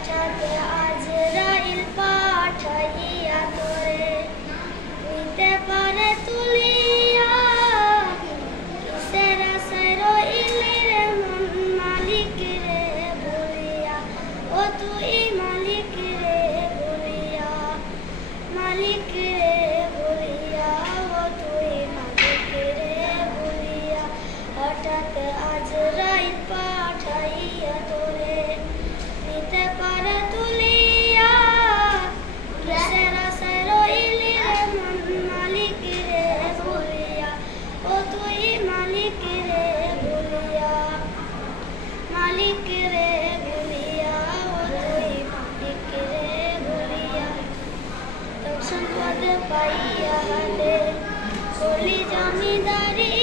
হঠাৎ আজরাইল পাঠাইয়া তোরে নিতে পারে তুলিয়া কিসের আশায় রইলি রে মন মালিক রে বলিয়া ও তুই মালিক রে বলিয়া মালিক রে বলিয়া ও তুই মালিক রে বলিয়া হঠাৎ আজরাইল পাঠাইয়া তোরে নিতে পারে তুলিয়া কিসের আশায় রইলি রে মন মালিক রে বলিয়া ও তুই মালিক রে বলিয়া মালিক রে বলিয়া ও তুই মালিক রে বলিয়া সম্পদ পাইয়া হাতে বলি জমিদারি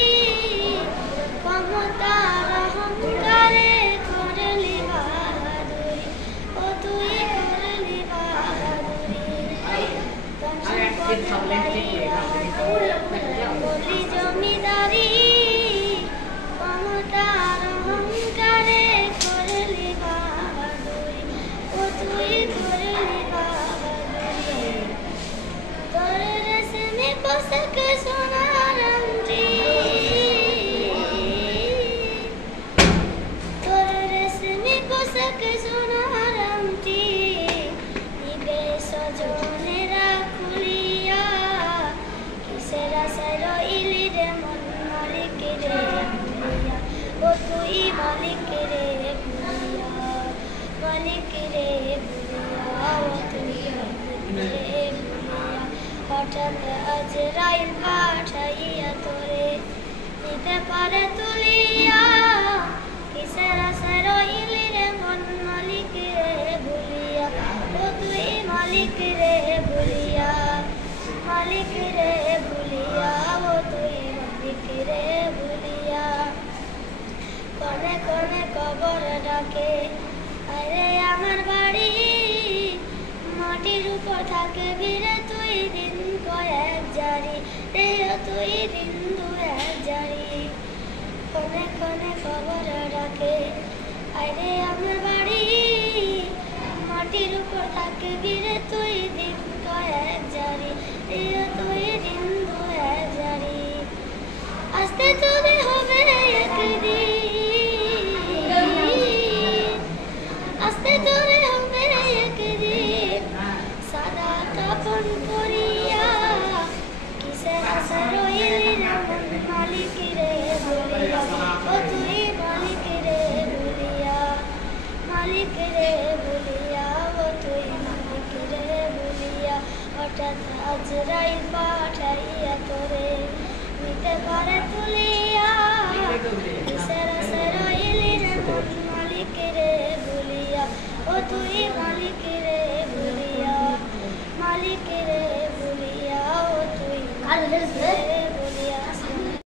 ক্ষমতার অহংকারে করলি বাহাদুরি ও তুই করলি বাহাদুরি সম্পদ পাইয়া হাতে বলি জমিদারি ক্ষমতার অহংকারে করলি বাহাদুরি ও তুই করলি বাহাদুরি তোর রেশমি পোশাক সোনার আংটি তোর রেশমি পোশাক সোনার আংটি নিবে সজনেরা খুলিয়া কিসের আশায় রইলি রে মন মালিক রে ভুলিয়া ও তুই মালিক রে ভুলিয়া মালিক রে ভুলিয়া ও তুই মালিক রে ভুলিয়া হঠাৎ আজরাইল পাঠাইয়া তোরে নিতে পারে তুলিয়া কিসের আশায় রইলি রে মন মালিক রে ভুলিয়া ও তুই মালিক রে ভুলিয়া মালিক রে ভুলিয়া ও তুই মালিক রে ভুলিয়া কনে কনে কবর ডাকে আরে আমার বাড়ি মাটির উপর থাকবি রে তুই দিন কয়েক জারি রে তুই দিন দু এক জারি কনে কনে খবর ডাকে আরে আমার বাড়ি মাটির উপর থাকবি রে তুই দিন কয়েক জারি রে তুই দিন দু এক জারি আসতে চলে হবে একদিন আসতে চলে হবে একদিন সাদা কাপড় পরিয়া কিসের আশায় রইলি রে মন মালিক রে বলিয়া ও তুই মালিক রে বলিয়া মালিক রে বলিয়া ও তুই মালিক রে বলিয়া হঠাৎ আজরাইল পাঠাইয়া তোরে নিতে পারে তুলিয়া